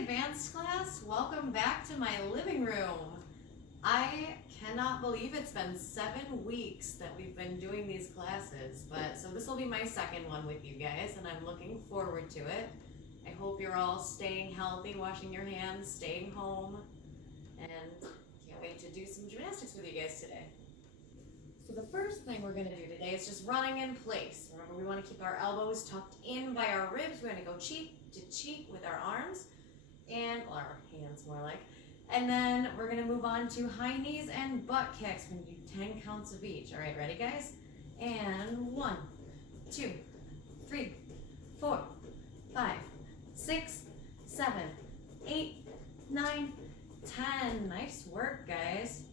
advanced class, welcome back to my living room. I cannot believe it's been 7 weeks that we've been doing these classes, so this will be my second one with you guys, and I'm looking forward to it. I hope you're all staying healthy, washing your hands, staying home, and can't wait to do some gymnastics with you guys today. So the first thing we're gonna do today is just running in place. Remember, we wanna keep our elbows tucked in by our ribs. We're gonna go cheek to cheek with our arms, and well, our hands more like. And then we're gonna move on to high knees and butt kicks. We're gonna do 10 counts of each. All right, ready guys? And 1, 2, 3, 4, 5, 6, 7, 8, 9, 10. Nice work, guys.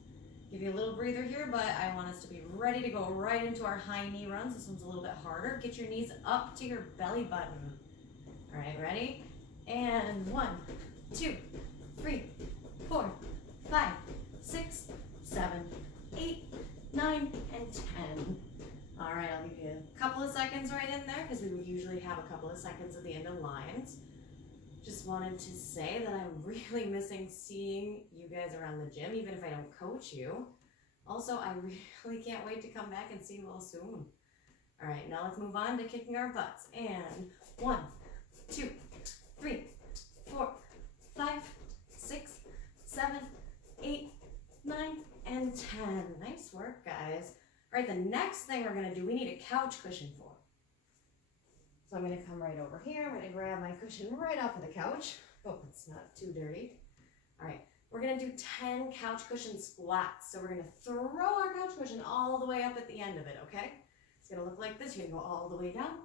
Give you a little breather here, but I want us to be ready to go right into our high knee runs. This one's a little bit harder. Get your knees up to your belly button. All right, ready? And 1, 2, 3, 4, 5, 6, 7, 8, 9, and 10. All right, I'll give you a couple of seconds right in there because we would usually have a couple of seconds at the end of lines. Just wanted to say that I'm really missing seeing you guys around the gym, even if I don't coach you. Also, I really can't wait to come back and see you all soon. All right, now let's move on to kicking our butts. And 1, 2, 3, 4, 5, 6, 7, 8, 9, and 10. Nice work, guys. All right, the next thing we're gonna do, we need a couch cushion for. So I'm gonna come right over here. I'm gonna grab my cushion right off of the couch. Oh, it's not too dirty. All right, we're gonna do 10 couch cushion squats. So we're gonna throw our couch cushion all the way up at the end of it, okay? It's gonna look like this. You're gonna go all the way down,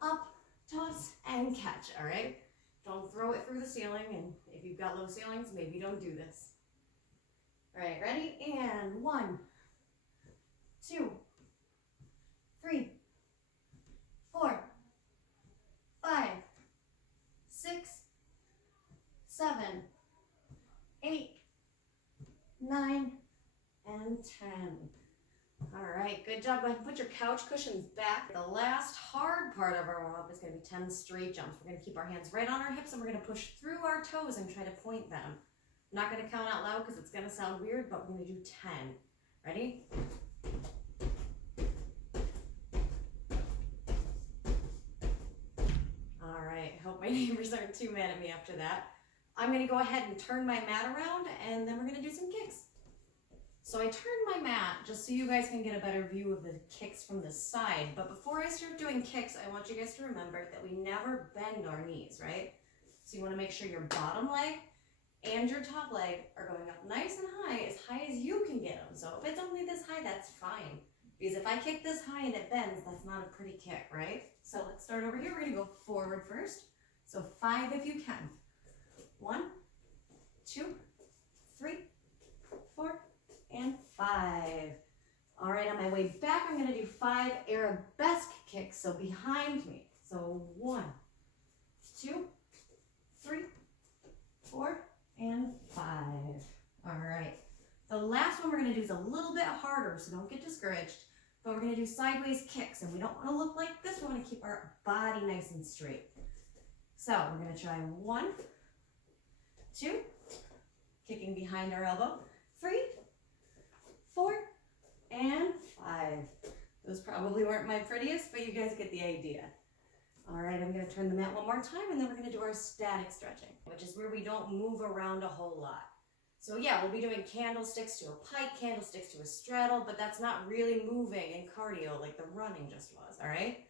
up, toss, and catch, all right? Don't throw it through the ceiling, and if you've got low ceilings, maybe don't do this. All right, ready? And 1, 2, 3, 4, 5, 6, 7, 8, 9, and 10. All right, good job. Go ahead and put your couch cushions back. The last hard part of our warm-up is going to be 10 straight jumps. We're going to keep our hands right on our hips, and we're going to push through our toes and try to point them. I'm not going to count out loud because it's going to sound weird, but we're going to do 10. Ready? All right, I hope my neighbors aren't too mad at me after that. I'm going to go ahead and turn my mat around, and then we're going to do some kicks. So I turned my mat just so you guys can get a better view of the kicks from the side. But before I start doing kicks, I want you guys to remember that we never bend our knees, right? So you want to make sure your bottom leg and your top leg are going up nice and high as you can get them. So if it's only this high, that's fine. Because if I kick this high and it bends, that's not a pretty kick, right? So let's start over here. We're going to go forward first. So 5 if you can. 1, 2, 3, 4, and 5. All right, on my way back, I'm gonna do 5 Arabesque kicks, so behind me. So 1, 2, 3, 4, and 5. All right, the last one we're gonna do is a little bit harder, so don't get discouraged, but we're gonna do sideways kicks, and we don't wanna look like this. We wanna keep our body nice and straight. So we're gonna try 1, 2, kicking behind our elbow, 3, 4, and 5. Those probably weren't my prettiest, but you guys get the idea. All right, I'm going to turn the mat one more time, and then we're going to do our static stretching, which is where we don't move around a whole lot. So yeah, we'll be doing candlesticks to a pike, candlesticks to a straddle, but that's not really moving in cardio like the running just was, all right?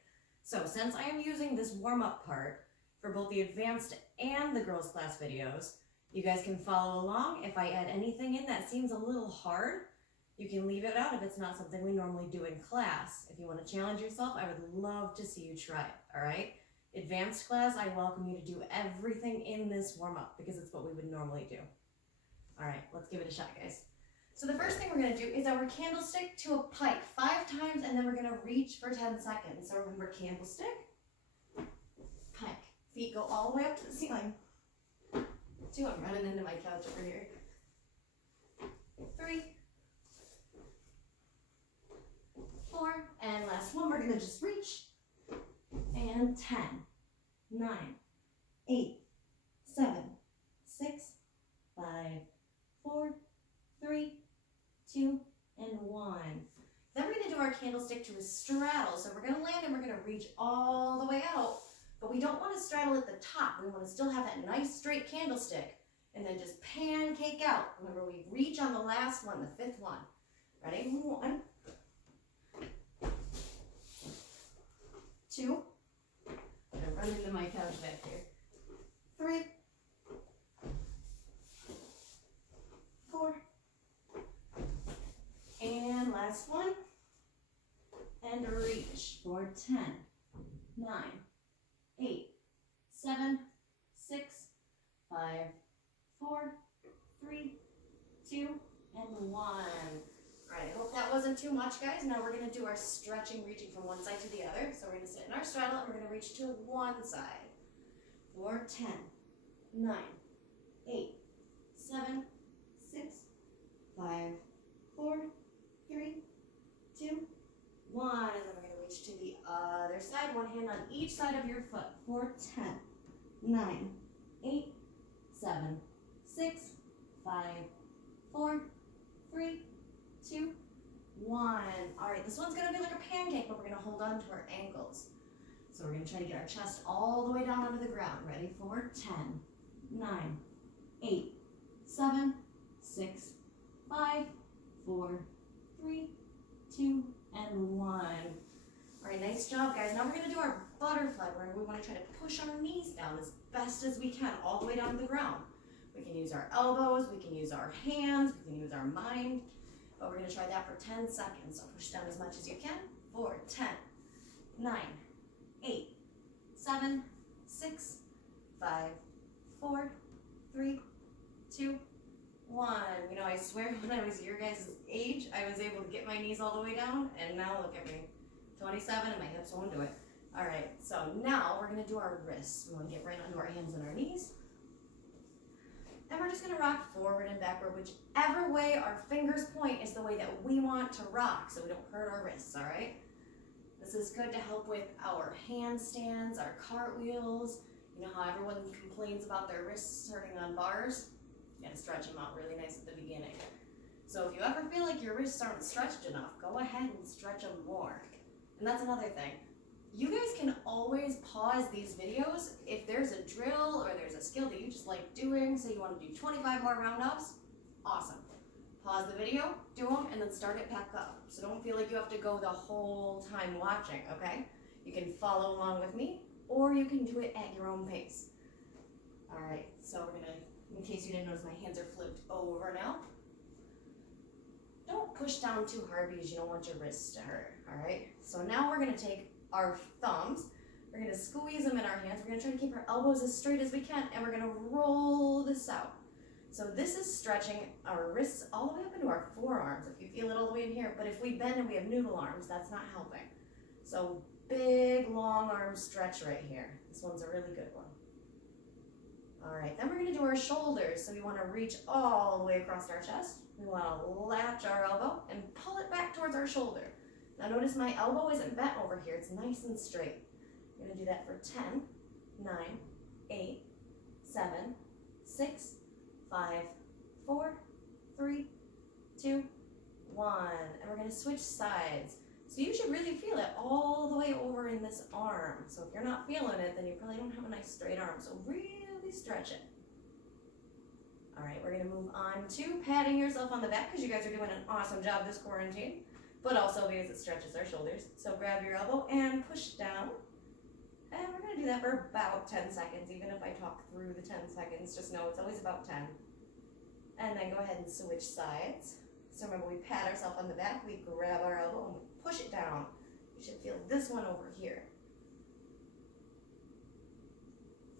So since I am using this warm-up part for both the advanced and the girls class videos, you guys can follow along. If I add anything in that seems a little hard, you can leave it out if it's not something we normally do in class. If you want to challenge yourself, I would love to see you try it, all right? Advanced class, I welcome you to do everything in this warm-up because it's what we would normally do. All right, let's give it a shot, guys. So the first thing we're going to do is our candlestick to a pike 5 times, and then we're going to reach for 10 seconds. So remember, candlestick, pike. Feet go all the way up to the ceiling. 2, I'm running into my couch over here. 3, 4, and last one, we're gonna just reach. And 10, 9, 8, 7, candlestick to a straddle. So we're gonna land and we're gonna reach all the way out, but we don't wanna straddle at the top. We wanna still have that nice straight candlestick and then just pancake out. Remember, we reach on the last one, the fifth one. Ready? 1, 2, I'm gonna run into my couch back here. 3, 4, and last one, and reach for 10, 9, 8, 7, 6, 5, 4, 3, 2, and 1. All right, I hope that wasn't too much, guys. Now we're gonna do our stretching, reaching from one side to the other. So we're gonna sit in our straddle and we're gonna reach to one side for 10, 9, 8, 7, 6, 5, 4, 3, 2, 1. And then we're gonna reach to the other side. One hand on each side of your foot for 10, 9, 8, 7, 6, 5, 4, 3, 2, 1. All right, this one's gonna be like a pancake, but we're gonna hold on to our ankles. So we're gonna try to get our chest all the way down onto the ground. Ready for 10, 9, 8, 7, 6, 5, 4, 3, 2, and 1. All right, nice job, guys. Now we're gonna do our butterfly, where we wanna try to push our knees down as best as we can, all the way down to the ground. We can use our elbows, we can use our hands, we can use our mind, but we're gonna try that for 10 seconds. So push down as much as you can for 10, 9, 8, 7, 6, 5, 4, 3, 2, 1. You know, I swear when I was your guys' age, I was able to get my knees all the way down, and now look at me, 27, and my hips won't do it. All right, so now we're gonna do our wrists. We wanna get right onto our hands and our knees. And we're just gonna rock forward and backward. Whichever way our fingers point is the way that we want to rock, so we don't hurt our wrists, all right? This is good to help with our handstands, our cartwheels. You know how everyone complains about their wrists hurting on bars? You gotta stretch them out really nice at the beginning. So if you ever feel like your wrists aren't stretched enough, go ahead and stretch them more. And that's another thing. You guys can always pause these videos if there's a drill or there's a skill that you just like doing. Say you want to do 25 more roundoffs, awesome. Pause the video, do them, and then start it back up. So don't feel like you have to go the whole time watching, okay? You can follow along with me, or you can do it at your own pace. All right, so we're gonna, in case you didn't notice, my hands are flipped over now. Don't push down too hard because you don't want your wrists to hurt, all right? So now we're gonna take our thumbs, we're gonna squeeze them in our hands, we're gonna try to keep our elbows as straight as we can, and we're gonna roll this out. So this is stretching our wrists all the way up into our forearms, if you feel it all the way in here, but if we bend and we have noodle arms, that's not helping. So big, long arm stretch right here. This one's a really good one. All right, then we're gonna do our shoulders. So we wanna reach all the way across our chest. We wanna latch our elbow and pull it back towards our shoulder. Now notice my elbow isn't bent over here, it's nice and straight. We're gonna do that for 10, 9, 8, 7, 6, 5, 4, 3, 2, 1. And we're gonna switch sides. So you should really feel it all the way over in this arm. So if you're not feeling it, then you probably don't have a nice straight arm. So really stretch it. All right, we're gonna move on to patting yourself on the back because you guys are doing an awesome job this quarantine, but also because it stretches our shoulders. So grab your elbow and push down. And we're gonna do that for about 10 seconds. Even if I talk through the 10 seconds, just know it's always about 10. And then go ahead and switch sides. So remember, we pat ourselves on the back, we grab our elbow and we push it down. You should feel this one over here.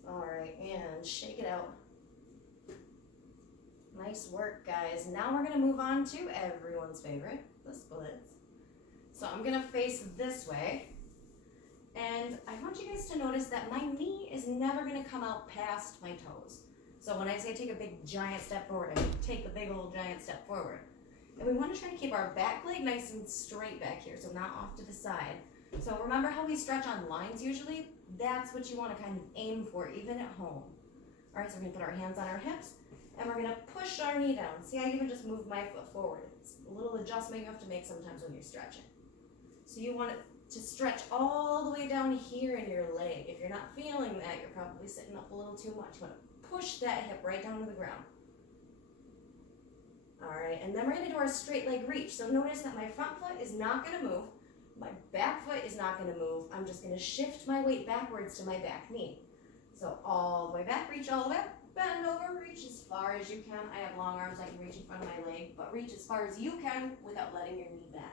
All right, and shake it out. Nice work, guys. Now we're gonna move on to everyone's favorite, the splits. So I'm gonna face this way. And I want you guys to notice that my knee is never gonna come out past my toes. So when I say take a big giant step forward, I take a big old giant step forward. And we wanna try to keep our back leg nice and straight back here, so not off to the side. So remember how we stretch on lines usually? That's what you wanna kind of aim for, even at home. All right, so we're gonna put our hands on our hips, and we're gonna push our knee down. See, I even just moved my foot forward. It's a little adjustment you have to make sometimes when you're stretching. So you want it to stretch all the way down here in your leg. If you're not feeling that, you're probably sitting up a little too much. You want to push that hip right down to the ground. All right, and then we're going to do our straight leg reach. So notice that my front foot is not going to move. My back foot is not going to move. I'm just going to shift my weight backwards to my back knee. So all the way back, reach all the way up, bend over, reach as far as you can. I have long arms, I can reach in front of my leg, but reach as far as you can without letting your knee bend.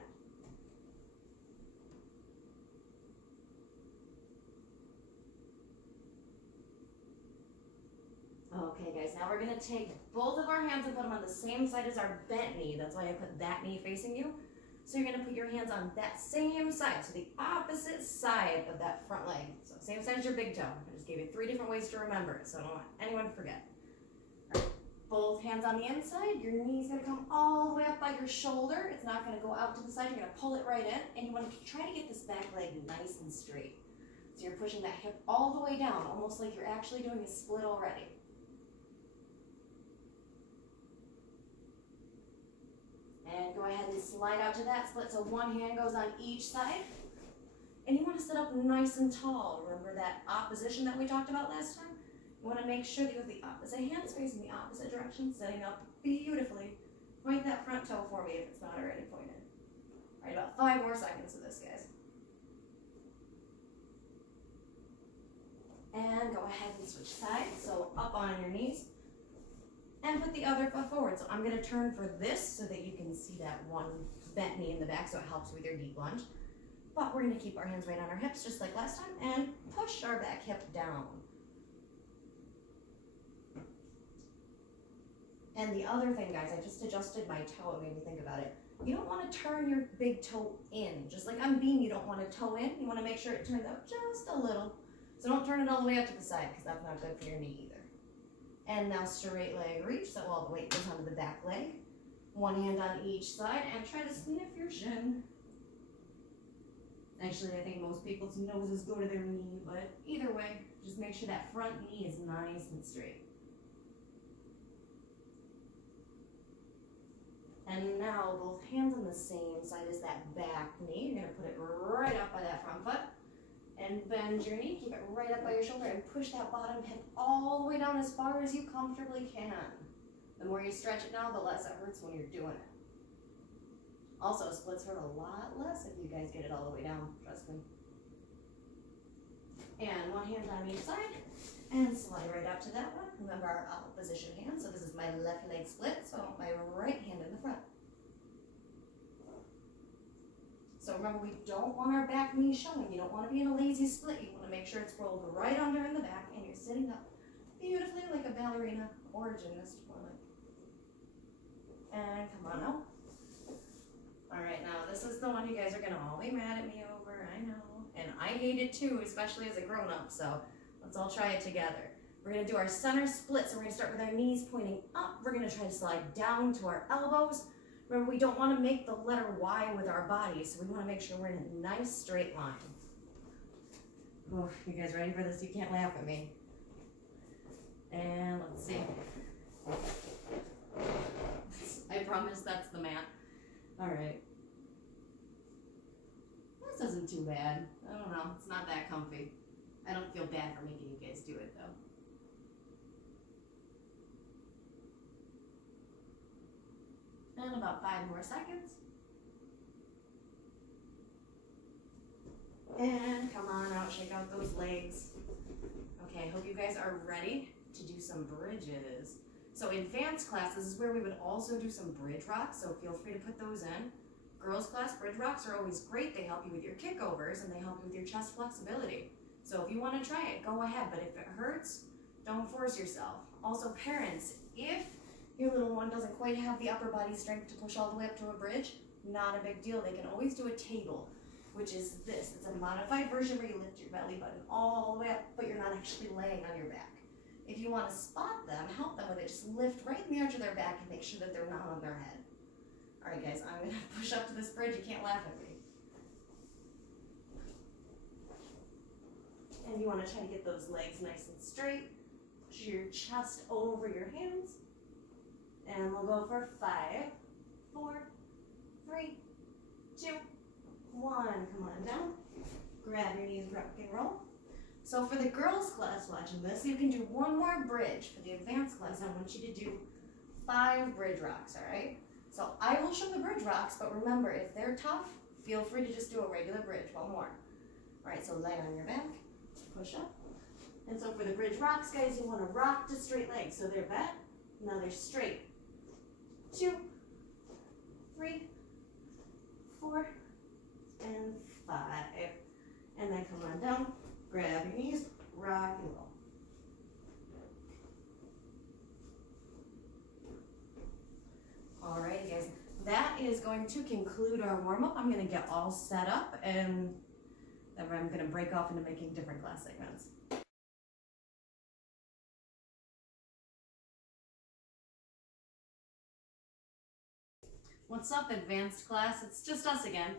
Okay guys, now we're going to take both of our hands and put them on the same side as our bent knee. That's why I put that knee facing you. So you're going to put your hands on that same side, so the opposite side of that front leg. So same side as your big toe. I just gave you 3 different ways to remember it, so I don't want anyone to forget. All right, both hands on the inside. Your knee's going to come all the way up by your shoulder. It's not going to go out to the side. You're going to pull it right in, and you want to try to get this back leg nice and straight. So you're pushing that hip all the way down, almost like you're actually doing a split already. And go ahead and slide out to that split. So one hand goes on each side. And you want to sit up nice and tall. Remember that opposition that we talked about last time? You want to make sure that you have the opposite hands facing the opposite direction, setting up beautifully. Point that front toe for me if it's not already pointed. All right, about 5 more seconds of this, guys. And go ahead and switch sides. So up on your knees. And put the other foot forward. So I'm going to turn for this so that you can see that one bent knee in the back, so it helps with your deep lunge. But we're going to keep our hands right on our hips just like last time and push our back hip down. And the other thing, guys, I just adjusted my toe. It made me think about it. You don't want to turn your big toe in. Just like on beam, you don't want to toe in. You want to make sure it turns out just a little. So don't turn it all the way up to the side because that's not good for your knee either. And now straight leg reach, so all the weight goes onto the back leg. One hand on each side, and try to sniff your shin. Actually, I think most people's noses go to their knee, but either way, just make sure that front knee is nice and straight. And now both hands on the same side as that back knee. You're going to put it right up by that front foot. And bend your knee, keep it right up by your shoulder, and push that bottom hip all the way down as far as you comfortably can. The more you stretch it now, the less it hurts when you're doing it. Also, splits hurt a lot less if you guys get it all the way down, trust me. And one hand on each side, and slide right up to that one. Remember our opposition hand, so this is my left leg split, so my right hand in the front. So remember, we don't want our back knee showing. You don't want to be in a lazy split. You want to make sure it's rolled right under in the back and you're sitting up beautifully like a ballerina or a gymnast. And come on out. All right, now this is the one you guys are going to all be mad at me over, I know. And I hate it too, especially as a grown-up, so let's all try it together. We're going to do our center split, so we're going to start with our knees pointing up. We're going to try to slide down to our elbows. Remember, we don't want to make the letter Y with our body, so we want to make sure we're in a nice straight line. Oh, you guys ready for this? You can't laugh at me. And let's see. I promise that's the mat. All right. This isn't too bad. I don't know. It's not that comfy. I don't feel bad for making you guys do it, though. And about 5 more seconds. And come on out, shake out those legs. Okay, I hope you guys are ready to do some bridges. So advanced class, this is where we would also do some bridge rocks, so feel free to put those in. Girls class, bridge rocks are always great. They help you with your kickovers and they help you with your chest flexibility. So if you want to try it, go ahead, but if it hurts, don't force yourself. Also parents, if your little one doesn't quite have the upper body strength to push all the way up to a bridge, not a big deal. They can always do a table, which is this. It's a modified version where you lift your belly button all the way up, but you're not actually laying on your back. If you want to spot them, help them with it. Just lift right in the arch of their back and make sure that they're not on their head. All right, guys, I'm going to push up to this bridge. You can't laugh at me. And you want to try to get those legs nice and straight. Push your chest over your hands. And we'll go for 5, 4, 3, 2, one, come on down. Grab your knees, rock and roll. So for the girls class watching this, you can do one more bridge. For the advanced class, I want you to do 5 bridge rocks, all right? So I will show the bridge rocks, but remember, if they're tough, feel free to just do a regular bridge, one more. All right, so lay on your back, push up. And so for the bridge rocks, guys, you want to rock to straight legs. So they're back, now they're straight. 2, 3, 4, and 5. And then come on down, grab your knees, rock and roll. Alrighty guys, that is going to conclude our warm-up. I'm going to get all set up and then I'm going to break off into making different class segments. What's up, advanced class? It's just us again.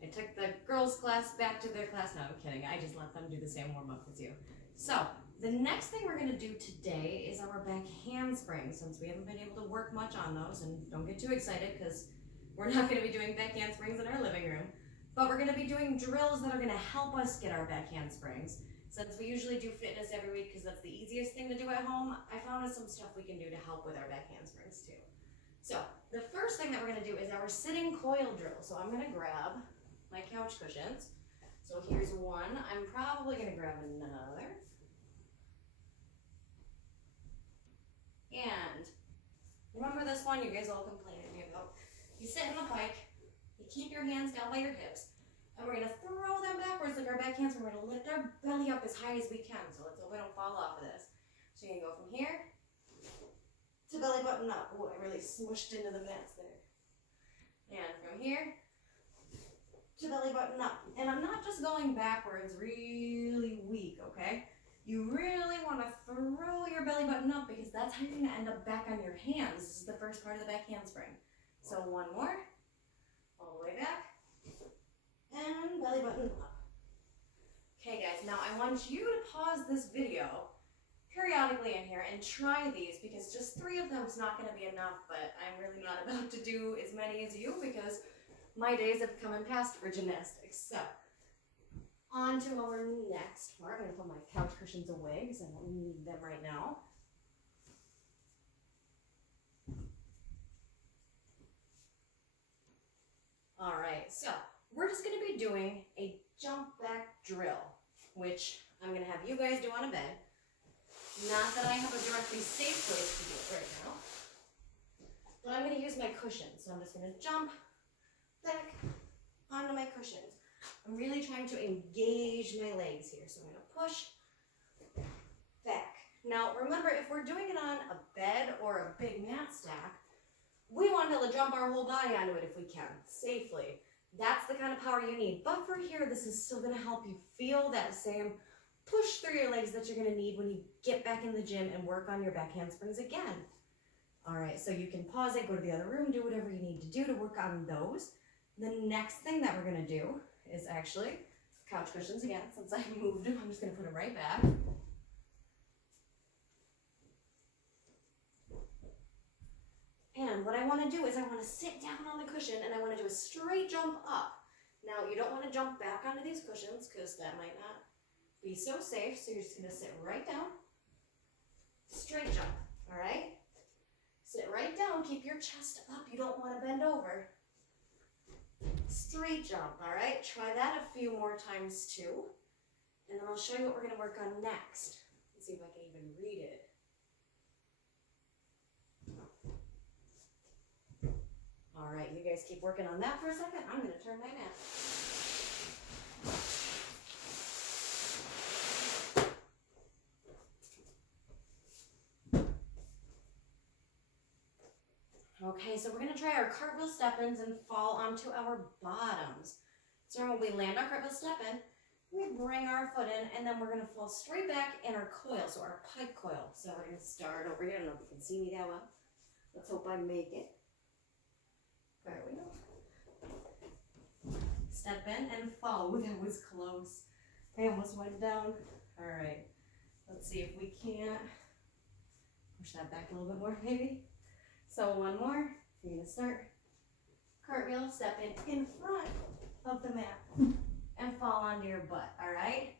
I took the girls' class back to their class. No, I'm kidding. I just let them do the same warm-up as you. So, the next thing we're going to do today is our back handspring, since we haven't been able to work much on those. And don't get too excited, because we're not going to be doing back handsprings in our living room. But we're going to be doing drills that are going to help us get our back handsprings. Since we usually do fitness every week, because that's the easiest thing to do at home, I found some stuff we can do to help with our back handsprings too. So, the first thing that we're going to do is our sitting coil drill. So I'm going to grab my couch cushions. So here's one. I'm probably going to grab another. And remember this one you guys all complained at me about. You sit in the pike, you keep your hands down by your hips, and we're going to throw them backwards like our back hands. We're going to lift our belly up as high as we can, so let's hope we don't fall off of this. So you're going to go from here to belly button up. Oh, I really smushed into the mats there. And from here to belly button up. And I'm not just going backwards really weak, okay? You really want to throw your belly button up because that's how you're going to end up back on your hands. This is the first part of the back handspring. So one more, all the way back, and belly button up. Okay guys, now I want you to pause this video periodically in here and try these, because just 3 of them is not going to be enough, but I'm really not about to do as many as you because my days have come and passed for gymnastics. So, on to our next part. I'm going to put my couch cushions away because I don't need them right now. Alright, so we're just going to be doing a jump back drill, which I'm going to have you guys do on a bed. Not that I have a directly safe place to do it right now, but I'm going to use my cushions. So I'm just going to jump back onto my cushions. I'm really trying to engage my legs here. So I'm going to push back. Now remember, if we're doing it on a bed or a big mat stack, we want to jump our whole body onto it if we can, safely. That's the kind of power you need. But for here, this is still going to help you feel that same push through your legs that you're going to need when you get back in the gym and work on your back handsprings again. Alright, so you can pause it, go to the other room, do whatever you need to do to work on those. The next thing that we're going to do is actually couch cushions again. Since I moved them, I'm just going to put them right back. And what I want to do is I want to sit down on the cushion and I want to do a straight jump up. Now, you don't want to jump back onto these cushions because that might not be so safe. So you're just going to sit right down, straight jump, all right? Sit right down, keep your chest up. You don't want to bend over. Straight jump, all right? Try that a few more times too. And then I'll show you what we're going to work on next. Let's see if I can even read it. All right, you guys keep working on that for a second. I'm going to turn my mat. Okay, so we're going to try our cartwheel step-ins and fall onto our bottoms. So when we land our cartwheel step-in, we bring our foot in, and then we're going to fall straight back in our coil, so our pike coil. So we're going to start over here. I don't know if you can see me that well. Let's hope I make it. There we go. Step in and fall. Ooh, that was close. I almost went down. All right. Let's see if we can't push that back a little bit more, maybe. So one more. You're going to start cartwheel, step in front of the mat and fall onto your butt, all right?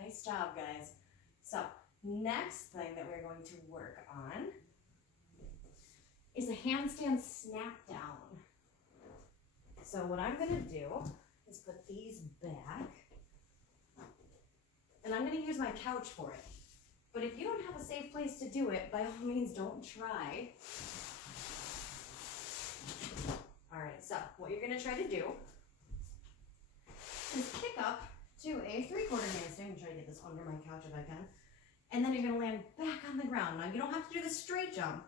Nice job, guys. So, next thing that we're going to work on is a handstand snap down. So what I'm gonna do is put these back, and I'm gonna use my couch for it. But if you don't have a safe place to do it, by all means, don't try. All right, so what you're gonna try to do is kick up to a 3/4 handstand. I'm trying to get this under my couch if I can. And then you're gonna land back on the ground. Now you don't have to do the straight jump,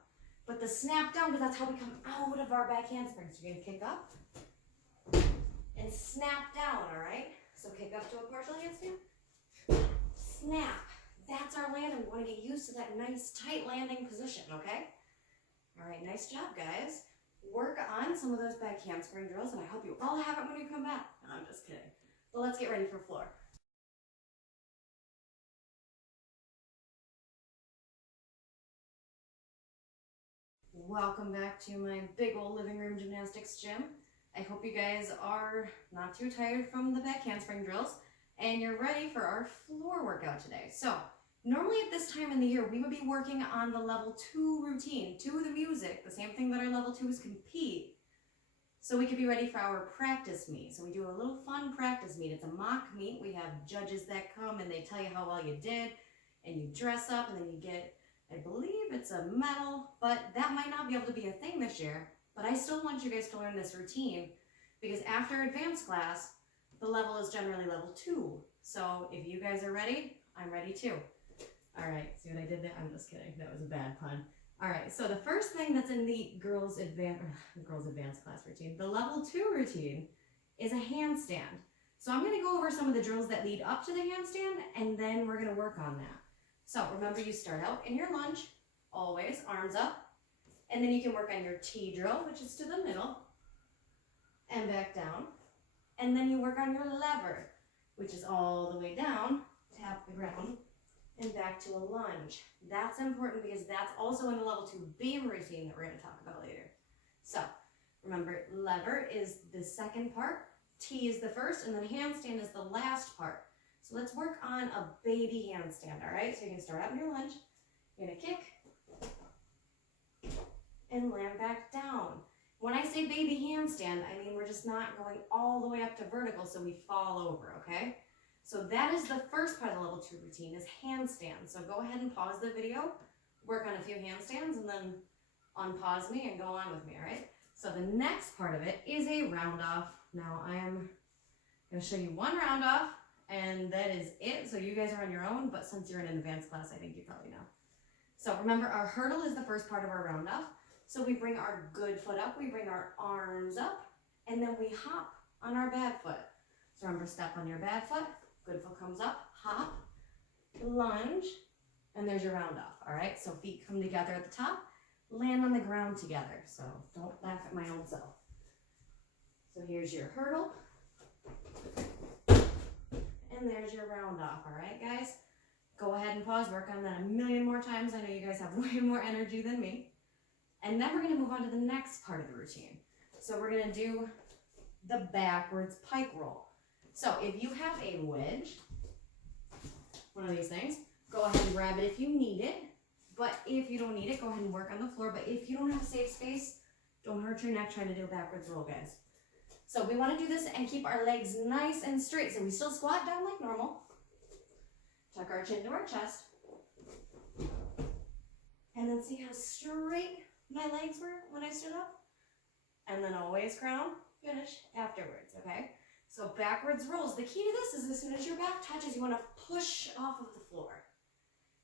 but the snap down, because that's how we come out of our back handspring. So you're gonna kick up and snap down, all right? So kick up to a partial handstand, snap. That's our landing. We wanna get used to that nice tight landing position, okay? All right, nice job, guys. Work on some of those back handspring drills, and I hope you all have it when you come back. No, I'm just kidding. But let's get ready for floor. Welcome back to my big old living room gymnastics gym. I hope you guys are not too tired from the back handspring drills and you're ready for our floor workout today. So normally at this time in the year, we would be working on the level 2 routine, to the music, the same thing that our level 2s compete. So we could be ready for our practice meet. So we do a little fun practice meet. It's a mock meet. We have judges that come and they tell you how well you did, and you dress up and then you get, I believe it's a medal, but that might not be able to be a thing this year. But I still want you guys to learn this routine because after advanced class, the level is generally level 2. So if you guys are ready, I'm ready too. All right, see what I did there? I'm just kidding. That was a bad pun. All right, so the first thing that's in the girls advanced class routine, the level 2 routine, is a handstand. So I'm gonna go over some of the drills that lead up to the handstand, and then we're gonna work on that. So remember, you start out in your lunge, always, arms up, and then you can work on your T drill, which is to the middle, and back down. And then you work on your lever, which is all the way down, tap the ground, and back to a lunge. That's important because that's also in the level 2 beam routine that we're going to talk about later. So remember, lever is the second part, T is the first, and then handstand is the last part. So let's work on a baby handstand, all right? So you're gonna start out in your lunge, you're gonna kick, and land back down. When I say baby handstand, I mean we're just not going all the way up to vertical so we fall over, okay? So that is the first part of the level 2 routine, is handstand. So go ahead and pause the video, work on a few handstands, and then unpause me and go on with me, all right? So the next part of it is a roundoff. Now I am gonna show you one roundoff, and that is it. So you guys are on your own, but since you're in an advanced class, I think you probably know. So remember, our hurdle is the first part of our roundoff. So we bring our good foot up, we bring our arms up, and then we hop on our bad foot. So remember, step on your bad foot, good foot comes up, hop, lunge, and there's your roundoff, all right? So feet come together at the top, land on the ground together. So don't laugh at my own self. So here's your hurdle. And there's your roundoff, all right, guys? Go ahead and pause, work on that a million more times. I know you guys have way more energy than me. And then we're gonna move on to the next part of the routine. So we're gonna do the backwards pike roll. So if you have a wedge, one of these things, go ahead and grab it if you need it. But if you don't need it, go ahead and work on the floor. But if you don't have a safe space, don't hurt your neck trying to do a backwards roll, guys. So we want to do this and keep our legs nice and straight. So we still squat down like normal. Tuck our chin to our chest. And then see how straight my legs were when I stood up? And then always crown, finish afterwards, okay? So backwards rolls. The key to this is as soon as your back touches, you want to push off of the floor.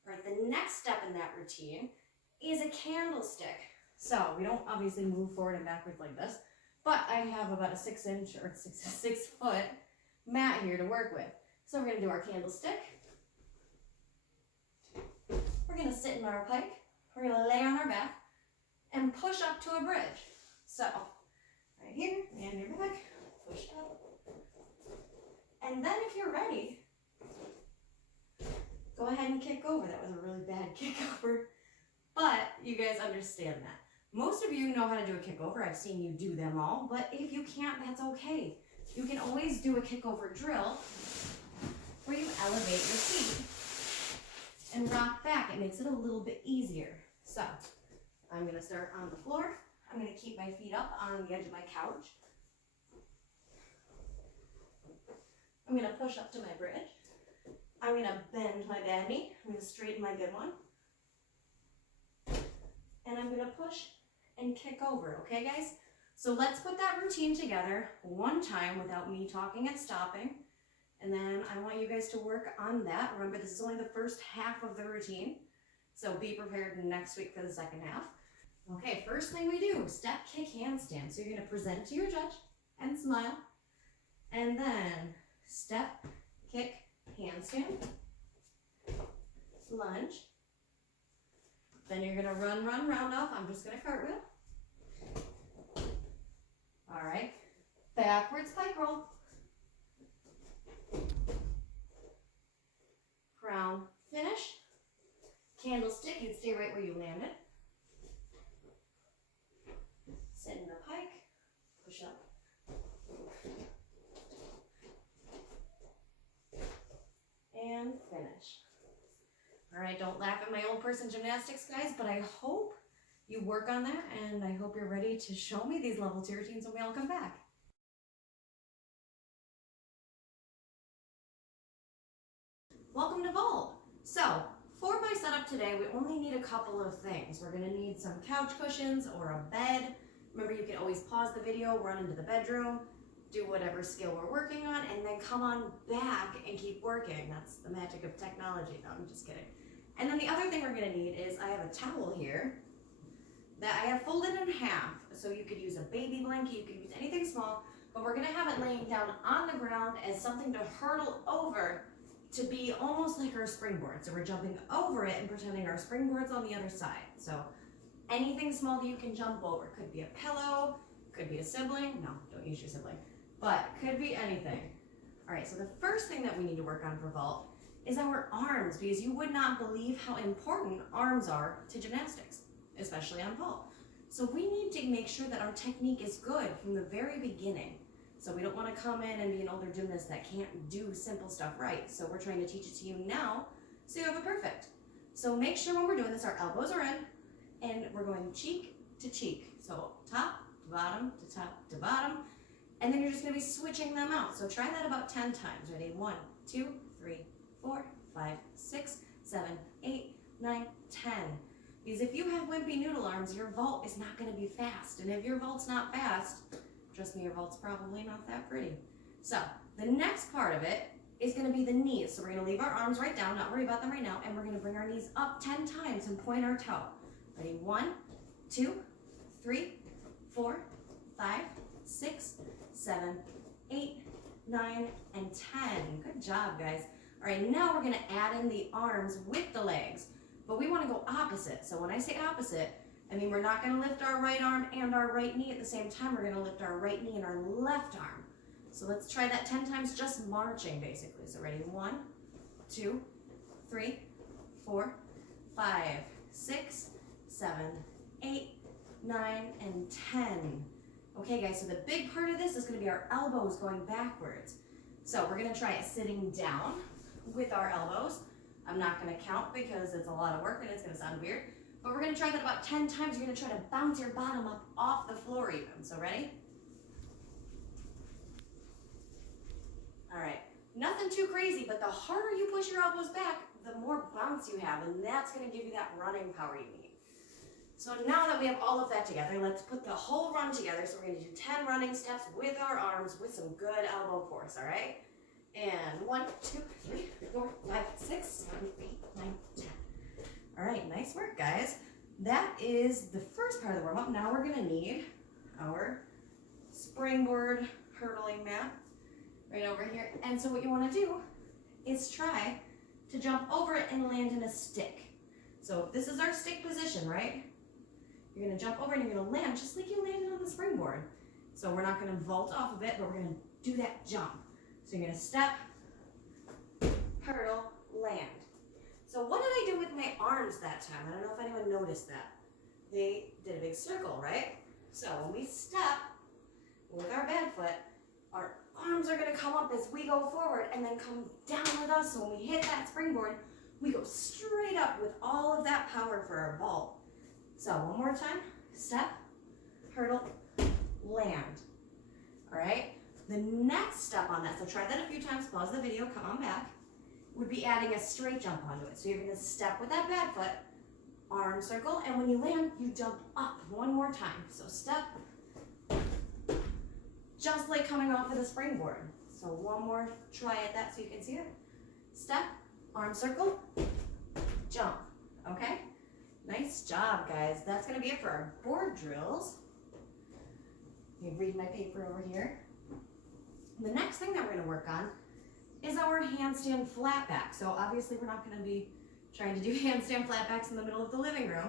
All right, the next step in that routine is a candlestick. So we don't obviously move forward and backwards like this, but I have about a 6-inch or 6 foot mat here to work with. So we're going to do our candlestick. We're going to sit in our pike. We're going to lay on our back and push up to a bridge. So right here, lay on your back, push up. And then if you're ready, go ahead and kick over. That was a really bad kick over, but you guys understand that. Most of you know how to do a kick over. I've seen you do them all, but if you can't, that's okay. you can always do a kick over drill where you elevate your feet and rock back. It makes it a little bit easier. So I'm gonna start on the floor. I'm gonna keep my feet up on the edge of my couch. I'm gonna push up to my bridge. I'm gonna bend my bad knee. I'm gonna straighten my good one. And I'm gonna push and kick over, okay guys? So let's put that routine together one time without me talking and stopping. And then I want you guys to work on that. Remember, this is only the first half of the routine. So be prepared next week for the second half. Okay, first thing we do, step, kick, handstand. So you're gonna present to your judge and smile. And then step, kick, handstand, lunge. Then you're gonna run, round off. I'm just gonna cartwheel. All right, backwards pike roll. Crown finish. Candlestick, you'd stay right where you landed. Sit in the pike, push up. And finish. All right, don't laugh at my old person gymnastics, guys, but I hope you work on that, and I hope you're ready to show me these level 2 routines when we all come back. Welcome to vault. So for my setup today, we only need a couple of things. We're gonna need some couch cushions or a bed. Remember, you can always pause the video, run into the bedroom, do whatever skill we're working on, and then come on back and keep working. That's the magic of technology. No, I'm just kidding. And then the other thing we're gonna need is I have a towel here that I have folded in half. So you could use a baby blanket, you could use anything small, but we're gonna have it laying down on the ground as something to hurdle over to be almost like our springboard. So we're jumping over it and pretending our springboard's on the other side. So anything small that you can jump over. Could be a pillow, could be a sibling. No, don't use your sibling, but could be anything. All right, so the first thing that we need to work on for vault is our arms, because you would not believe how important arms are to gymnastics, especially on vault. So we need to make sure that our technique is good from the very beginning. So we don't want to come in and be an older gymnast that can't do simple stuff right. So we're trying to teach it to you now so you have it perfect. So make sure when we're doing this, our elbows are in and we're going cheek to cheek. So top to bottom to top to bottom. And then you're just going to be switching them out. So try that about 10 times. Ready? 1, 2, 3, 4, 5, 6, 7, 8, 9, 10. Because if you have wimpy noodle arms, your vault is not going to be fast. And if your vault's not fast, trust me, your vault's probably not that pretty. So the next part of it is going to be the knees. So we're going to leave our arms right down, not worry about them right now, and we're going to bring our knees up 10 times and point our toe. Ready? 1, 2, 3, 4, 5, 6, 7, 8, 9, and 10. Good job, guys. All right, now we're going to add in the arms with the legs, but we want to go opposite. So when I say opposite, I mean we're not going to lift our right arm and our right knee at the same time. We're going to lift our right knee and our left arm. So let's try that 10 times, just marching basically. So ready? 1, 2, 3, 4, 5, 6, 7, 8, 9, and 10. Okay, guys, so the big part of this is going to be our elbows going backwards. So we're going to try it sitting down with our elbows. I'm not going to count because it's a lot of work and it's going to sound weird. But we're going to try that about 10 times. You're going to try to bounce your bottom up off the floor even. So ready? All right. Nothing too crazy, but the harder you push your elbows back, the more bounce you have, and that's going to give you that running power you need. So now that we have all of that together, let's put the whole run together. So we're going to do 10 running steps with our arms with some good elbow force, all right? And 1, 2, 3, 4, 5, 6, 7, 8, 9, 10. All right, nice work, guys. That is the first part of the warm-up. Now we're gonna need our springboard hurdling mat right over here. And so what you wanna do is try to jump over it and land in a stick. So this is our stick position, right? You're gonna jump over and you're gonna land just like you landed on the springboard. So we're not gonna vault off of it, but we're gonna do that jump. So you're gonna step, hurdle, land. So what did I do with my arms that time? I don't know if anyone noticed that. They did a big circle, right? So when we step with our bad foot, our arms are gonna come up as we go forward and then come down with us. So when we hit that springboard, we go straight up with all of that power for our vault. So one more time, step, hurdle, land. All right, the next step on that, so try that a few times, pause the video, come on back, would be adding a straight jump onto it. So you're gonna step with that bad foot, arm circle, and when you land, you jump up one more time. So step, just like coming off of the springboard. So one more try at that so you can see it. Step, arm circle, jump, okay? Nice job, guys. That's gonna be it for our board drills. Let me read my paper over here. The next thing that we're gonna work on is our handstand flatback. So obviously we're not gonna be trying to do handstand flatbacks in the middle of the living room,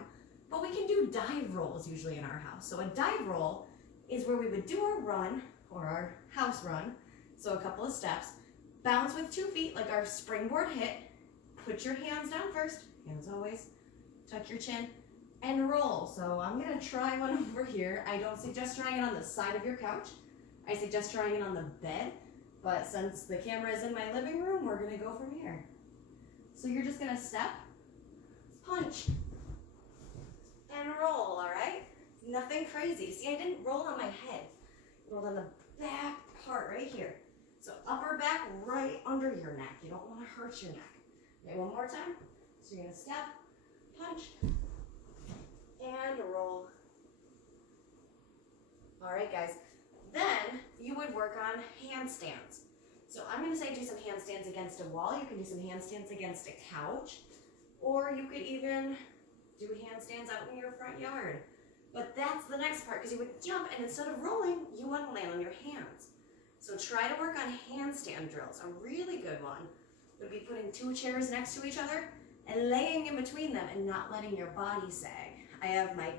but we can do dive rolls usually in our house. So a dive roll is where we would do our run, or our house run, so a couple of steps, bounce with 2 feet like our springboard hit, put your hands down first, hands always, touch your chin, and roll. So I'm gonna try one over here. I don't suggest trying it on the side of your couch. I suggest trying it on the bed, but since the camera is in my living room, we're gonna go from here. So you're just gonna step, punch, and roll, all right? Nothing crazy. See, I didn't roll on my head. I rolled on the back part right here. So upper back right under your neck. You don't wanna hurt your neck. Okay, one more time. So you're gonna step, punch, and roll. All right, guys. Then you would work on handstands. So I'm gonna say do some handstands against a wall. You can do some handstands against a couch, or you could even do handstands out in your front yard. But that's the next part, because you would jump, and instead of rolling, you want to land on your hands. So try to work on handstand drills. A really good one would be putting 2 chairs next to each other and laying in between them and not letting your body sag. I have my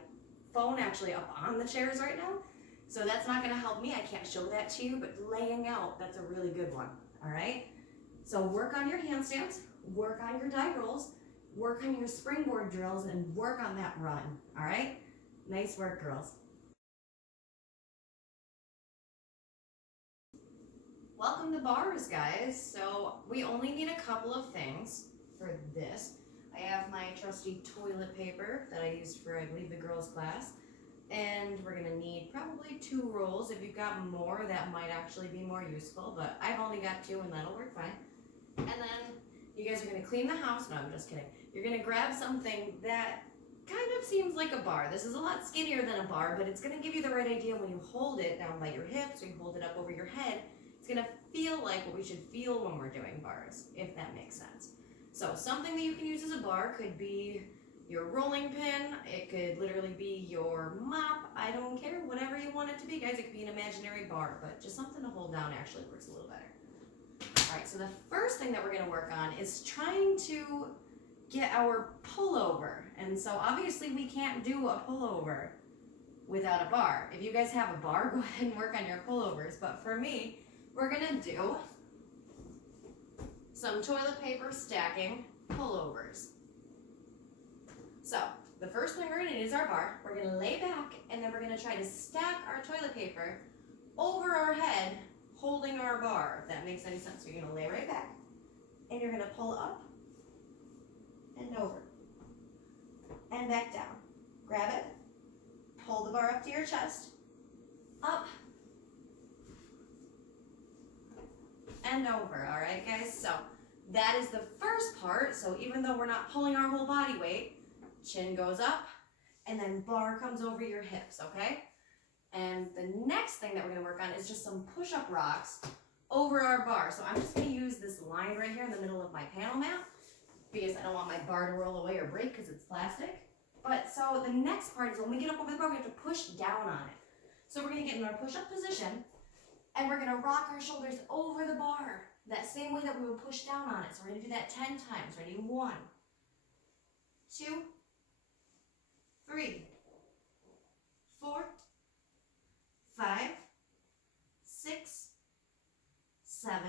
phone actually up on the chairs right now, so that's not going to help me. I can't show that to you, but laying out, that's a really good one. All right? So work on your handstands, work on your dive rolls, work on your springboard drills, and work on that run. All right? Nice work, girls. Welcome to bars, guys. So we only need a couple of things for this. I have my trusty toilet paper that I used for, I believe, the girls' class. And we're gonna need probably 2 rolls. If you've got more, that might actually be more useful, but I've only got 2 and that'll work fine. And then you guys are gonna clean the house. No, I'm just kidding. You're gonna grab something that kind of seems like a bar. This is a lot skinnier than a bar, but it's gonna give you the right idea when you hold it down by your hips or you hold it up over your head. It's gonna feel like what we should feel when we're doing bars, if that makes sense. So something that you can use as a bar could be your rolling pin. It could literally be your mop. I don't care, whatever you want it to be, guys. It could be an imaginary bar, but just something to hold down actually works a little better. All right, so the first thing that we're gonna work on is trying to get our pullover. And so obviously we can't do a pullover without a bar. If you guys have a bar, go ahead and work on your pullovers. But for me, we're gonna do some toilet paper stacking pullovers. So the first thing we're gonna need is our bar. We're gonna lay back, and then we're gonna try to stack our toilet paper over our head, holding our bar, if that makes any sense. So you're gonna lay right back, and you're gonna pull up and over, and back down. Grab it, pull the bar up to your chest, up, and over. All right, guys? So that is the first part. So even though we're not pulling our whole body weight, chin goes up, and then bar comes over your hips, okay? And the next thing that we're gonna work on is just some push-up rocks over our bar. So I'm just gonna use this line right here in the middle of my panel mat, because I don't want my bar to roll away or break because it's plastic. But so the next part is when we get up over the bar, we have to push down on it. So we're gonna get in our push-up position, and we're gonna rock our shoulders over the bar, that same way that we would push down on it. So we're gonna do that 10 times. Ready? 1, 2, 3, 4, 5, 6, 7,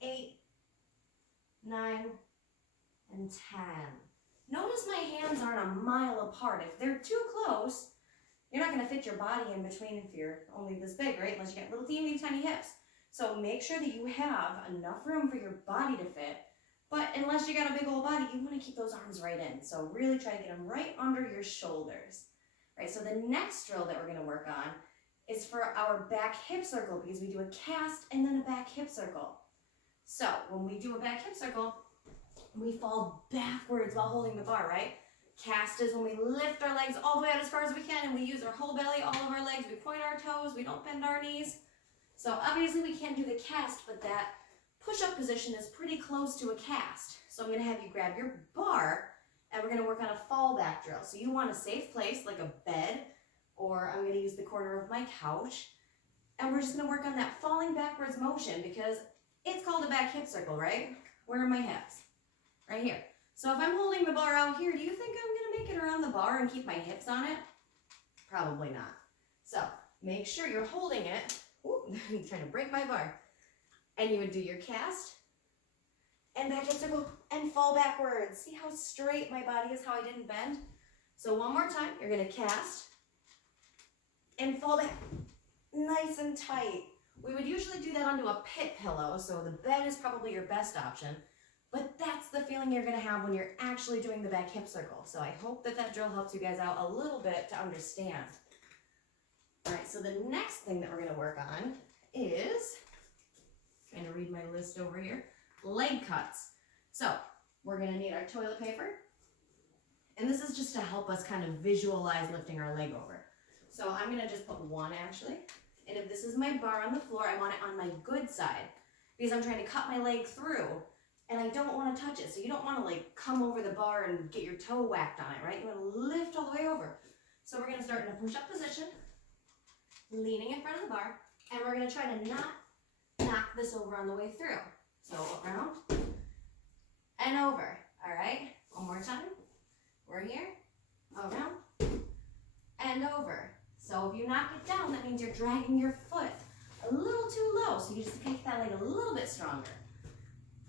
8, 9, and 10. Notice my hands aren't a mile apart. If they're too close, you're not going to fit your body in between if you're only this big, right? Unless you get little teeny tiny hips. So make sure that you have enough room for your body to fit. But unless you got a big old body, you want to keep those arms right in. So really try to get them right under your shoulders. Right, so the next drill that we're going to work on is for our back hip circle, because we do a cast and then a back hip circle. So when we do a back hip circle, we fall backwards while holding the bar, right? Cast is when we lift our legs all the way out as far as we can and we use our whole belly, all of our legs, we point our toes, we don't bend our knees. So obviously we can't do the cast, but that push-up position is pretty close to a cast. So I'm going to have you grab your bar and we're going to work on a fallback drill. So you want a safe place like a bed, or I'm going to use the corner of my couch. And we're just going to work on that falling backwards motion because it's called a back hip circle, right? Where are my hips? Right here. So if I'm holding the bar out here, do you think I'm going to make it around the bar and keep my hips on it? Probably not. So make sure you're holding it. Ooh, I'm trying to break my bar. And you would do your cast and back hip circle and fall backwards. See how straight my body is, how I didn't bend? So one more time, you're going to cast and fall back nice and tight. We would usually do that onto a pit pillow, so the bed is probably your best option. But that's the feeling you're going to have when you're actually doing the back hip circle. So I hope that that drill helps you guys out a little bit to understand. All right, so the next thing that we're going to work on is, trying to read my list over here, leg cuts. So we're going to need our toilet paper. And this is just to help us kind of visualize lifting our leg over. So I'm going to just put one actually. And if this is my bar on the floor, I want it on my good side because I'm trying to cut my leg through. And I don't want to touch it. So you don't want to like come over the bar and get your toe whacked on it, right? You want to lift all the way over. So we're going to start in a push-up position, leaning in front of the bar, and we're going to try to not knock this over on the way through. So around and over. All right, one more time. We're here, around and over. So if you knock it down, that means you're dragging your foot a little too low. So you just kick that leg a little bit stronger.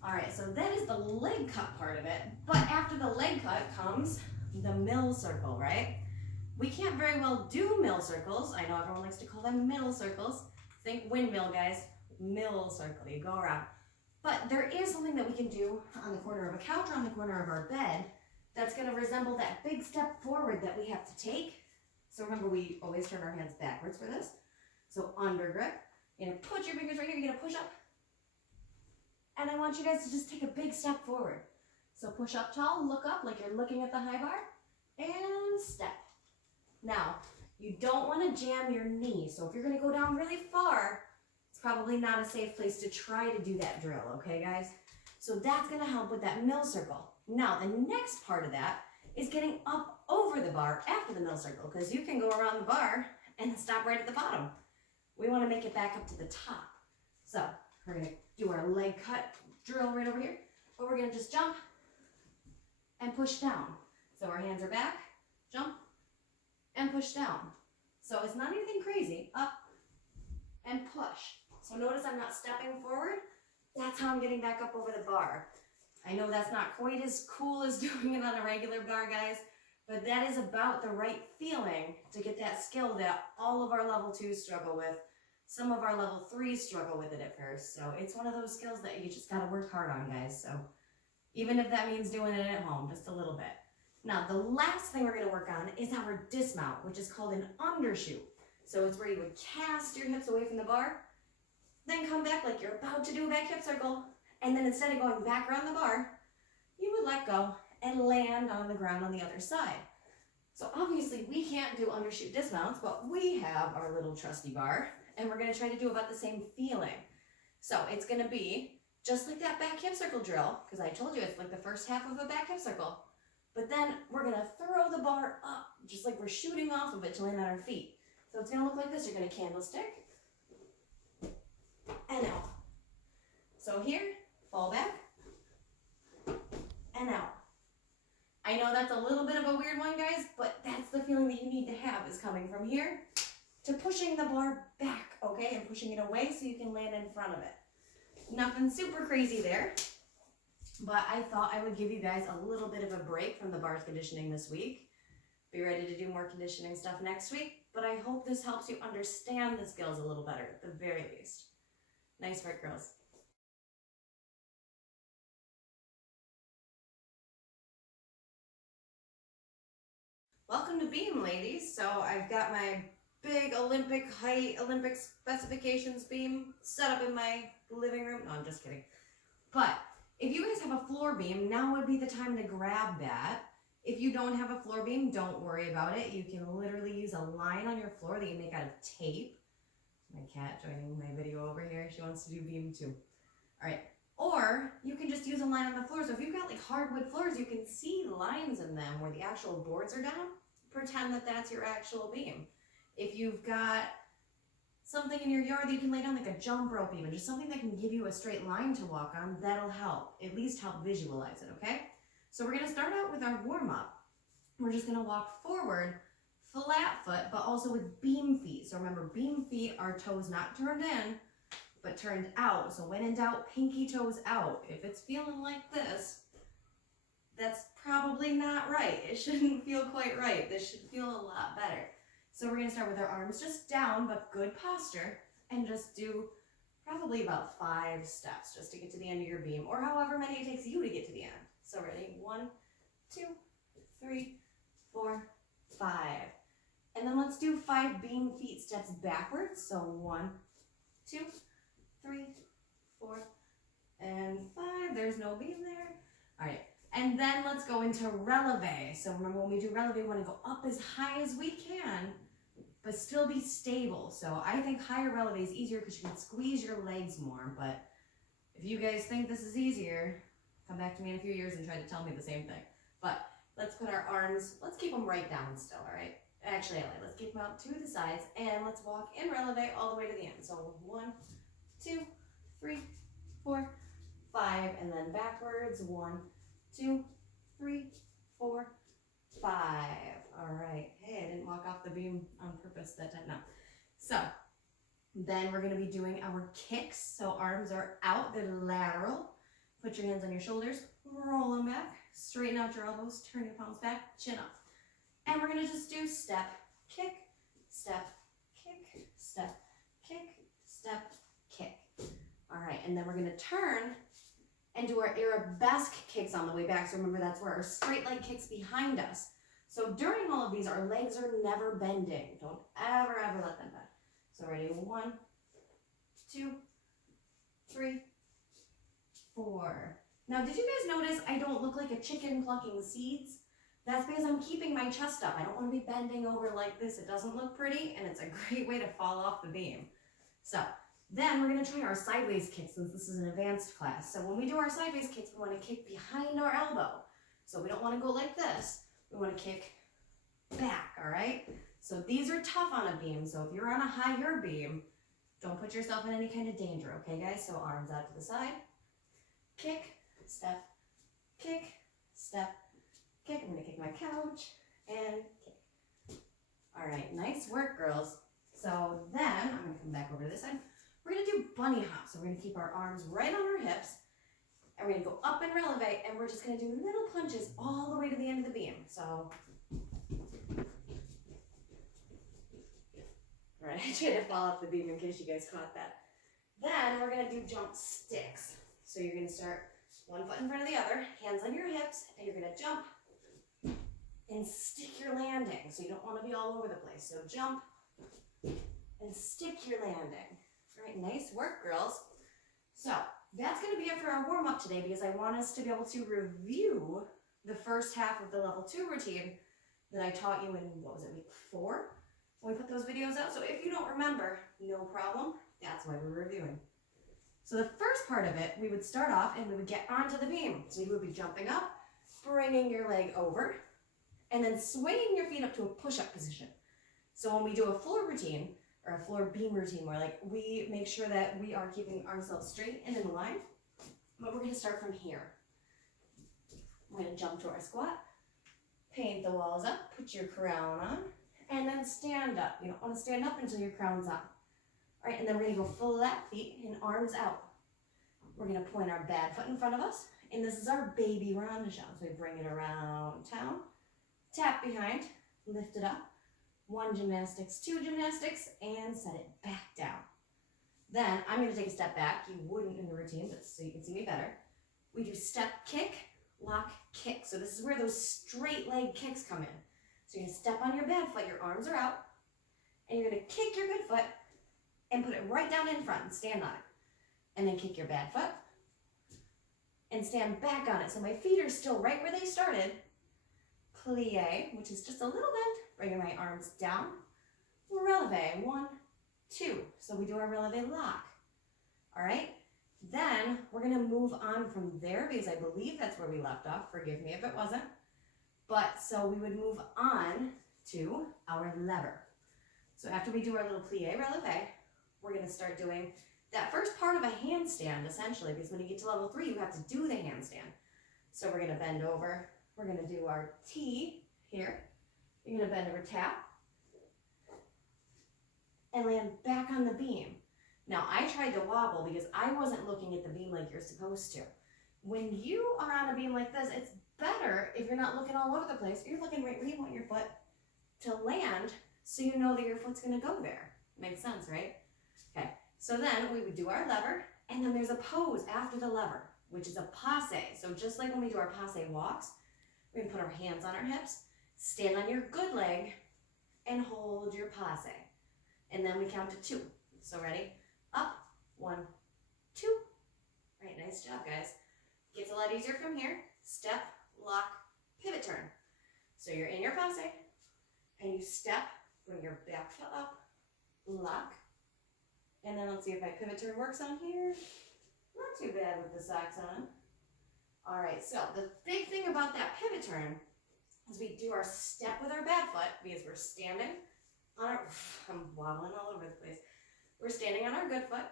All right, so that is the leg cut part of it. But after the leg cut comes the middle circle, right? We can't very well do middle circles. I know everyone likes to call them middle circles. Think windmill, guys. Middle circle, you go around. But there is something that we can do on the corner of a couch or on the corner of our bed that's gonna resemble that big step forward that we have to take. So remember, we always turn our hands backwards for this. So under grip, you're gonna put your fingers right here, you're gonna push up. And I want you guys to just take a big step forward. So push up tall, look up like you're looking at the high bar, and step. Now, you don't want to jam your knee. So if you're going to go down really far, it's probably not a safe place to try to do that drill, okay guys? So that's going to help with that middle circle. Now, the next part of that is getting up over the bar after the middle circle, because you can go around the bar and stop right at the bottom. We want to make it back up to the top. So we're going to do our leg cut drill right over here, but we're going to just jump and push down. So our hands are back, jump, and push down. So it's not anything crazy, up and push. So notice I'm not stepping forward. That's how I'm getting back up over the bar. I know that's not quite as cool as doing it on a regular bar, guys, but that is about the right feeling to get that skill that all of our level 2s struggle with. Some of our level 3s struggle with it at first. So it's one of those skills that you just got to work hard on, guys. So even if that means doing it at home, just a little bit. Now, the last thing we're going to work on is our dismount, which is called an undershoot. So it's where you would cast your hips away from the bar, then come back like you're about to do a back hip circle, and then instead of going back around the bar, you would let go and land on the ground on the other side. So obviously we can't do undershoot dismounts, but we have our little trusty bar, and we're going to try to do about the same feeling. So it's going to be just like that back hip circle drill, because I told you it's like the first half of a back hip circle. But then we're going to throw the bar up, just like we're shooting off of it to land on our feet. So it's going to look like this. You're going to candlestick and out. So here, fall back and out. I know that's a little bit of a weird one, guys, but that's the feeling that you need to have, is coming from here to pushing the bar back, okay, and pushing it away so you can land in front of it. Nothing super crazy there. But I thought I would give you guys a little bit of a break from the bar's conditioning this week. Be ready to do more conditioning stuff next week, but I hope this helps you understand the skills a little better at the very least. Nice work, girls. Welcome to beam, ladies. So I've got my big Olympic height, Olympic specifications beam set up in my living room. No, I'm just kidding. But if you guys have a floor beam, now would be the time to grab that. If you don't have a floor beam, don't worry about it. You can literally use a line on your floor that you make out of tape. My cat joining my video over here. She wants to do beam too. All right. Or you can just use a line on the floor. So if you've got like hardwood floors, you can see lines in them where the actual boards are down. Pretend that that's your actual beam. If you've got something in your yard that you can lay down, like a jump rope even, just something that can give you a straight line to walk on, that'll help. At least help visualize it, okay? So we're gonna start out with our warm up. We're just gonna walk forward, flat foot, but also with beam feet. So remember, beam feet are toes not turned in, but turned out. So when in doubt, pinky toes out. If it's feeling like this, that's probably not right. It shouldn't feel quite right. This should feel a lot better. So we're gonna start with our arms just down, but good posture, and just do probably about 5 steps just to get to the end of your beam, or however many it takes you to get to the end. So ready? 1, 2, 3, 4, 5. And then let's do 5 beam feet steps backwards. So 1, 2, 3, 4, and 5. There's no beam there. All right. And then let's go into releve. So remember, when we do releve, we want to go up as high as we can, but still be stable. So I think higher releve is easier because you can squeeze your legs more. But if you guys think this is easier, come back to me in a few years and try to tell me the same thing. But let's put our arms, let's keep them right down still, all right? Actually, let's keep them out to the sides, and let's walk in releve all the way to the end. So 1, 2, 3, 4, 5, and then backwards. 1, 2, 3, 4, 5. All right. Hey, I didn't walk off the beam on purpose that time. No. So then we're going to be doing our kicks. So arms are out, they're lateral. Put your hands on your shoulders, roll them back, straighten out your elbows, turn your palms back, chin up. And we're going to just do step, kick, step, kick, step, kick, step, kick. All right, and then we're going to turn and do our Arabesque kicks on the way back. So remember, that's where our straight leg kicks behind us. So during all of these, our legs are never bending. Don't ever let them bend. So ready? 1, 2, 3, 4. Now, did you guys notice I don't look like a chicken plucking seeds? That's because I'm keeping my chest up. I don't want to be bending over like this. It doesn't look pretty, and it's a great way to fall off the beam. So then we're going to try our sideways kicks, since this is an advanced class. So when we do our sideways kicks, we want to kick behind our elbow. So we don't want to go like this. We want to kick back, all right? So these are tough on a beam. So if you're on a higher beam, don't put yourself in any kind of danger, okay, guys? So arms out to the side. Kick, step, kick, step, kick. I'm going to kick my couch and kick. All right, nice work, girls. So then I'm going to come back over to this side. We're going to do bunny hops. So we're going to keep our arms right on our hips, and we're going to go up and releve, and we're just going to do little punches all the way to the end of the beam. So, all right, I tried to fall off the beam in case you guys caught that. Then we're going to do jump sticks. So you're going to start one foot in front of the other, hands on your hips, and you're going to jump and stick your landing. So you don't want to be all over the place. So jump and stick your landing. All right, nice work, girls. So that's going to be it for our warm-up today, because I want us to be able to review the first half of the level 2 routine that I taught you in, what was it, week 4? When we put those videos out. So if you don't remember, no problem. That's why we're reviewing. So the first part of it, we would start off and we would get onto the beam. So you would be jumping up, bringing your leg over, and then swinging your feet up to a push-up position. So when we do a floor routine, or a floor beam routine, where like we make sure that we are keeping ourselves straight and in line, but we're going to start from here. We're going to jump to our squat, paint the walls up, put your crown on, and then stand up. You don't want to stand up until your crown's on. All right, and then we're going to go flat feet and arms out. We're going to point our bad foot in front of us, and this is our baby roundhouse. So we bring it around town, tap behind, lift it up. 1 gymnastics, 2 gymnastics, and set it back down. Then I'm going to take a step back. You wouldn't in the routine, but so you can see me better. We do step, kick, lock, kick. So this is where those straight leg kicks come in. So you're going to step on your bad foot, your arms are out, and you're going to kick your good foot and put it right down in front and stand on it. And then kick your bad foot and stand back on it. So my feet are still right where they started. Plie, which is just a little bend, bringing my arms down. Releve, 1, 2. So we do our releve lock. All right. Then we're going to move on from there because I believe that's where we left off. Forgive me if it wasn't. But so we would move on to our lever. So after we do our little plie releve, we're going to start doing that first part of a handstand essentially, because when you get to level 3, you have to do the handstand. So we're going to bend over. We're going to do our T here. You're going to bend over, tap, and land back on the beam. Now, I tried to wobble because I wasn't looking at the beam like you're supposed to. When you are on a beam like this, it's better if you're not looking all over the place. You're looking right where you want your foot to land so you know that your foot's going to go there. Makes sense, right? Okay, so then we would do our lever, and then there's a pose after the lever, which is a passe. So just like when we do our passe walks, we're going to put our hands on our hips, stand on your good leg, and hold your passe. And then we count to 2. So ready? Up, 1, 2. All right, nice job, guys. Gets a lot easier from here. Step, lock, pivot turn. So you're in your passe, and you step, bring your back foot up, lock, and then let's see if my pivot turn works on here. Not too bad with the socks on. All right, so the big thing about that pivot turn is we do our step with our bad foot because we're standing on our, I'm wobbling all over the place. We're standing on our good foot,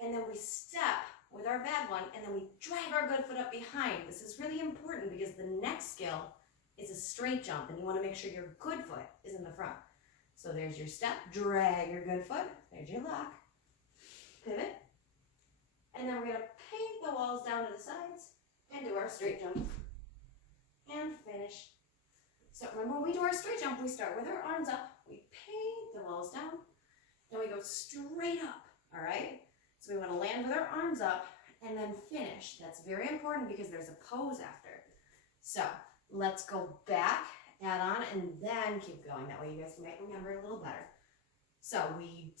and then we step with our bad one, and then we drag our good foot up behind. This is really important because the next skill is a straight jump, and you want to make sure your good foot is in the front. So there's your step, drag your good foot, there's your lock, pivot, and then we're going to paint the walls down to the sides and do our straight jump and finish. So remember, when we do our straight jump, we start with our arms up, we paint the walls down, and we go straight up, all right? So we want to land with our arms up and then finish. That's very important because there's a pose after. So let's go back, add on, and then keep going. That way you guys might remember it a little better. So we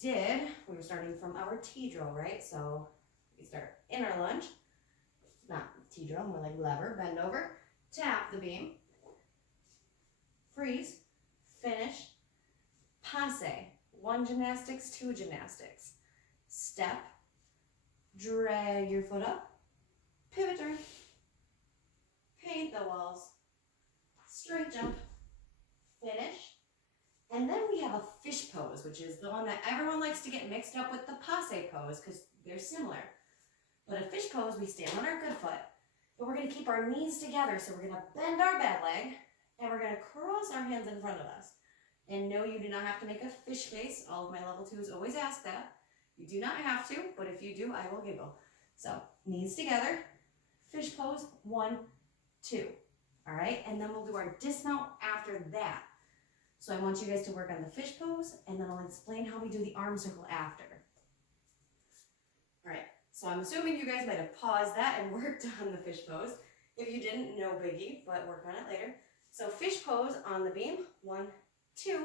were starting from our T drill, right? So we start in our lunge, not T drill, more like lever, bend over, tap the beam, freeze, finish, passe, 1 gymnastics, 2 gymnastics, step, drag your foot up, pivot turn, paint the walls, straight jump, finish, and then we have a fish pose, which is the one that everyone likes to get mixed up with the passe pose because they're similar. But a fish pose, we stand on our good foot, but we're going to keep our knees together. So we're going to bend our bad leg, and we're going to cross our hands in front of us. And no, you do not have to make a fish face. All of my level 2s always ask that. You do not have to, but if you do, I will giggle. So knees together, fish pose, 1, 2. All right, and then we'll do our dismount after that. So I want you guys to work on the fish pose, and then I'll explain how we do the arm circle after. All right, so I'm assuming you guys might have paused that and worked on the fish pose. If you didn't, no biggie, but work on it later. So fish pose on the beam, 1, 2,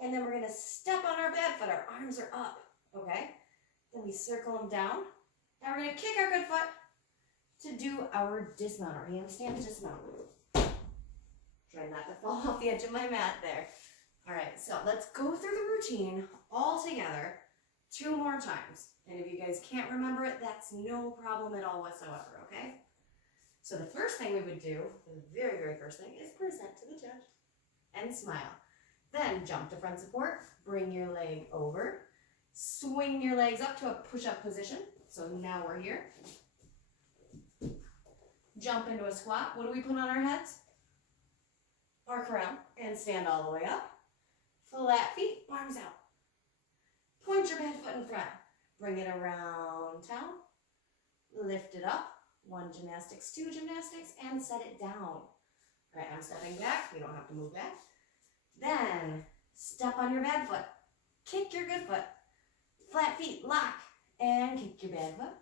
and then we're gonna step on our bad foot. Our arms are up, okay? Then we circle them down, and we're gonna kick our good foot to do our dismount, our handstand dismount. Try not to fall off the edge of my mat there. All right, so let's go through the routine all together 2 more times. And if you guys can't remember it, that's no problem at all whatsoever, okay? So the first thing we would do, the very, very first thing, is present to the judge and smile. Then jump to front support, bring your leg over, swing your legs up to a push-up position. So now we're here. Jump into a squat. What do we put on our heads? Arc around and stand all the way up. Flat feet, arms out. Point your bad foot in front. Bring it around town. Lift it up. 1 gymnastics, 2 gymnastics, and set it down. All All right, I'm stepping back. You don't have to move back. Then step on your bad foot. Kick your good foot. Flat feet, lock, and kick your bad foot.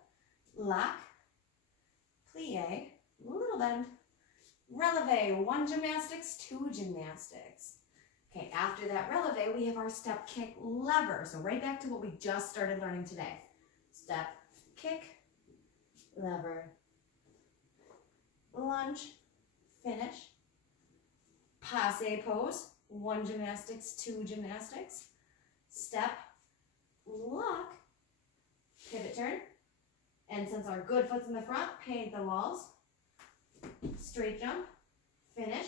Lock, plie, little bend, releve, 1 gymnastics, 2 gymnastics. Okay, after that releve, we have our step, kick, lever. So right back to what we just started learning today. Step, kick, lever, lunge, finish, passe pose, 1 gymnastics, 2 gymnastics, step, lock, pivot turn, and since our good foot's in the front, paint the walls, straight jump, finish.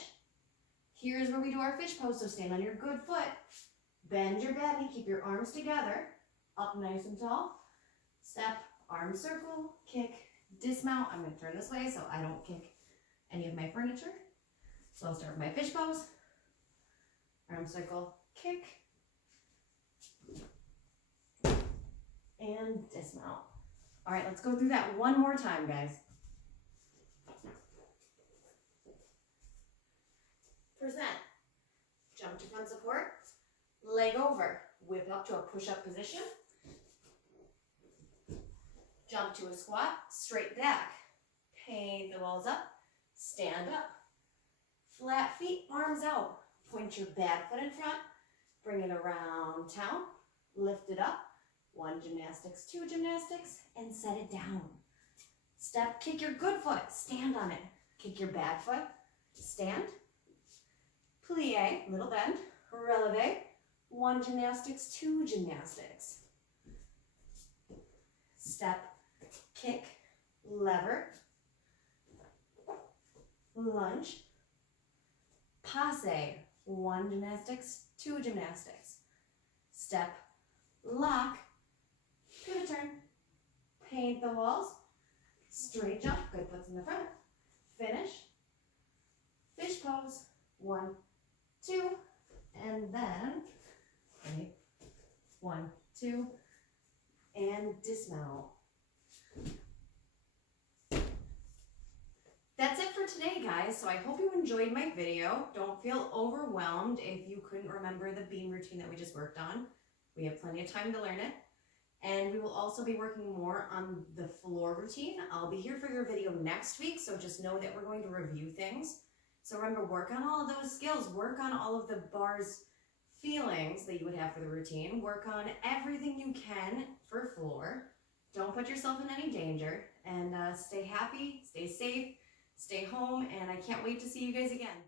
Here's where we do our fish pose, so stand on your good foot, bend your bad knee, keep your arms together, up nice and tall, step, arm circle, kick, dismount. I'm going to turn this way so I don't kick any of my furniture. So I'll start with my fish pose, arm circle, kick, and dismount. All right, let's go through that one more time, guys. Present. Jump to front support, leg over, whip up to a push-up position, jump to a squat, straight back, paint the walls up, stand up, flat feet, arms out, point your bad foot in front, bring it around town, lift it up, 1 gymnastics, 2 gymnastics, and set it down. Step, kick your good foot, stand on it, kick your bad foot, stand, plie, little bend, releve, 1 gymnastics, 2 gymnastics. Step, kick, lever, lunge, passe, 1 gymnastics, 2 gymnastics. Step, lock, pivot turn, paint the walls, straight jump, good foot's in the front, finish, fish pose, 1, 2, and then, right, 1, 2, and dismount. That's it for today, guys. So I hope you enjoyed my video. Don't feel overwhelmed if you couldn't remember the beam routine that we just worked on. We have plenty of time to learn it. And we will also be working more on the floor routine. I'll be here for your video next week, so just know that we're going to review things. So remember, work on all of those skills. Work on all of the bars feelings that you would have for the routine. Work on everything you can for floor. Don't put yourself in any danger. And stay happy, stay safe, stay home, and I can't wait to see you guys again.